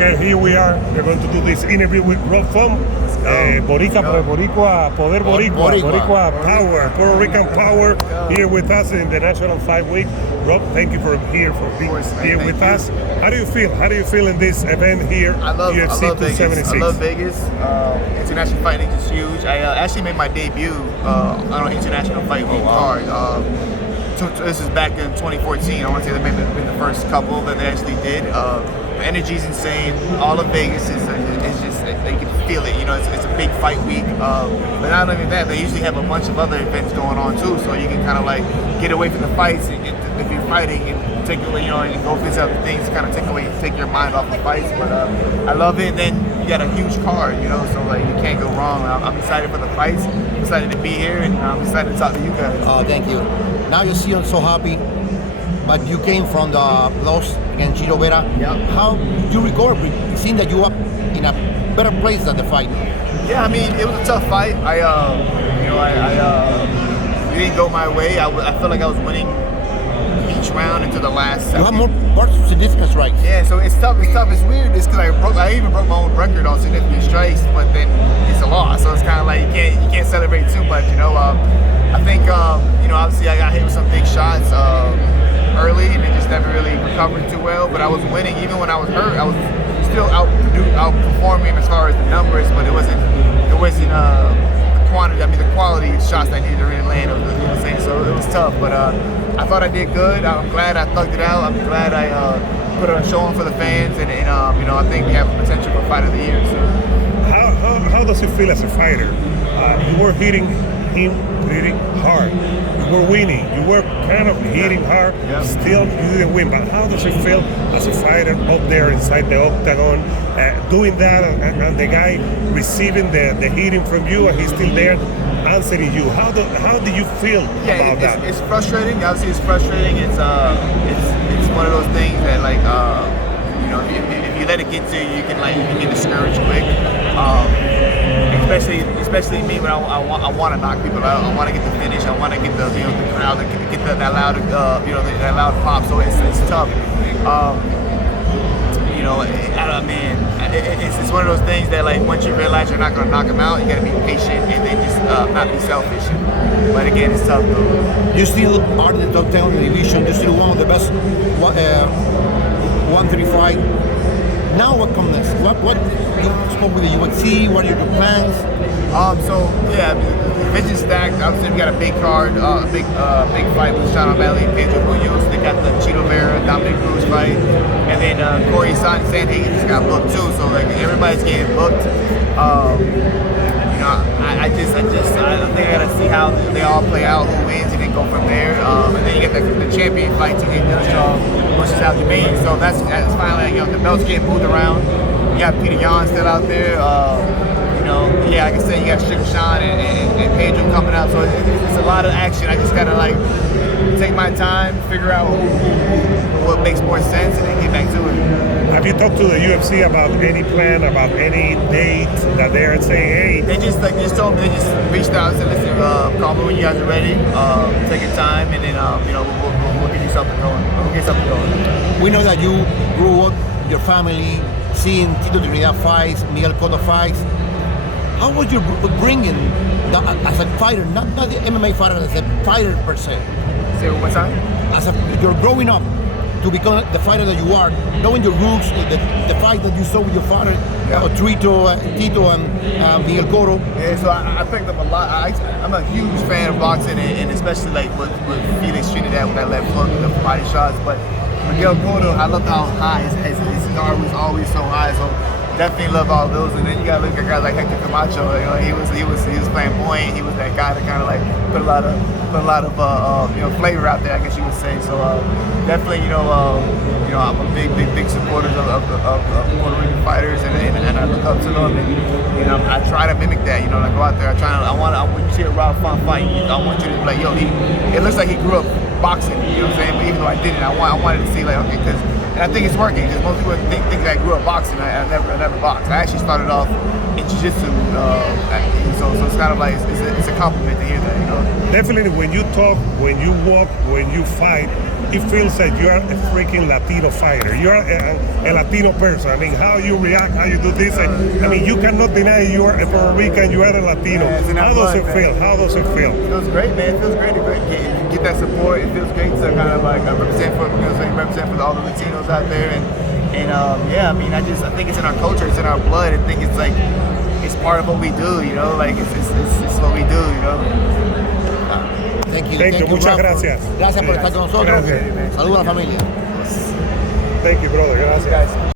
Okay, here we are. We're going to do this interview with Rob from Boricua, Poder Boricua Power, Puerto Rican Power, here with us in the National 5 Week. Rob, thank you for being here with us. How do you feel? How do you feel in this event here? I love UFC 276? Vegas. I love Vegas. International fighting is huge. I actually made my debut on an International Fight Week card. This is back in 2014. I want to say that may have been the first couple that they actually did. The energy's insane. All of Vegas is just, they can feel it. You know, it's a big fight week. But not only that, they usually have a bunch of other events going on too. So you can kind of like get away from the fights and if you're fighting and take away, you know, and go visit other things, kind of take your mind off the fights. But I love it. Then you got a huge card, you know, so like you can't go wrong. I'm excited for the fights. I'm excited to be here, and I'm excited to talk to you guys. Oh, thank you. Now you see I'm so happy, but you came from the loss against Chito, Vera. Yep. How you recover? It seemed that you were in a better place than the fight. Yeah, I mean, it was a tough fight. It didn't go my way. I felt like I was winning each round until the last. You have more parts of significant strikes. Yeah, so it's tough. It's weird. It's because I even broke my own record on significant strikes, but then it's a loss. So it's kind of like you can't celebrate too much, you know. I think obviously I got hit with some big shots early, and it just never really recovered too well. But I was winning even when I was hurt. I was still outperforming as far as the numbers, but it wasn't the quantity. I mean, the quality of shots that I needed to really land. You know what I'm saying? So it was tough, but I thought I did good. I'm glad I thugged it out. I'm glad I put on a showing for the fans, and I think we have potential for Fight of the Year. So. How does it feel as a fighter? You were hitting him pretty hard. You were winning. You were kind of hitting hard. Yeah. Still, you didn't win. But how does it feel as a fighter up there inside the octagon, doing that, and the guy receiving the hitting from you, and he's still there answering you? How do you feel about that? It's frustrating. Obviously, it's frustrating. It's one of those things that like if you let it get to you, you can get discouraged quick. Especially me when I want to knock people out. I want to get the finish. I want to get the crowd, get that loud that loud pop. So it's tough. It's one of those things that like once you realize you're not going to knock them out, you got to be patient and then just not be selfish. But again, it's tough though. You still are in the top 10 of the division. You're still one of the best 135. Now what comes next? What you spoke with the UFC? What are your plans? The division's stacked. Obviously, we got a big card, big fight with Sean O'Malley and Pedro Munoz. They got the Chito Vera, Dominic Cruz fight, and then Corey Sandhagen just got booked too. So like everybody's getting booked. I think I gotta see how they all play out, who wins, and then go from there. And then you get the champion fight to get versus Aljamain. So that's finally the belts getting moved around. You got Peter Yan still out there. Like I said, you got Sugar Sean and Pedro coming out. So it's a lot of action. I just gotta like take my time, figure out what makes more sense, and then get back to it. Have you talked to the UFC about any plan, about any date that they're saying, hey? They just told me, they just reached out and said, listen, call me when you guys are ready. Take your time, and then we'll get you something going. We'll get something going. We know that you grew up, your family, seeing Tito Trinidad fights, Miguel Cotto fights. How was your bringing as a fighter, not the MMA fighter, as a fighter per se? Say it one more time. You're growing up to become the fighter that you are, knowing your roots, the fight that you saw with your father, Tito and Miguel Cotto. Yeah, so I picked up a lot. I'm a huge fan of boxing, and especially like with Felix Trinidad with that left hook and the body shots. But Miguel Cotto, I love how high his guard was always so high. So definitely love all those. And then you gotta look at guys like Hector Camacho. He was flamboyant. He was that guy that kind of like put a lot of flavor out there, I guess you would say. So definitely, I'm a big supporter of Puerto Rican fighters, and I look up to them, and I try to mimic that. I go out there. When you see a Rob Font fight, I want you to be like, it looks like he grew up boxing. You know what I'm saying? But even though I didn't, I wanted to see like, okay, because And I think it's working because most people think I grew up boxing. I never boxed. I actually started off in jiu-jitsu, so it's kind of like it's a compliment to hear that, you know. Definitely, when you talk, when you walk, when you fight, it feels like you are a freaking Latino fighter. You are a Latino person. I mean, how you react, how you do this. I mean, you cannot deny you are a Puerto Rican, you are a Latino. How does it feel? How does it feel? It feels great, man. It feels great to get that support. It feels great to kind of like represent for, represent for all the Latinos out there. And yeah, I mean, I think it's in our culture, it's in our blood. I think it's like, it's part of what we do, you know, like it's what we do, you know. Thank you. Thank you. Muchas Rafa. gracias. Gracias por estar con nosotros. Gracias. Saludos a la familia. Thank you, brother. Gracias.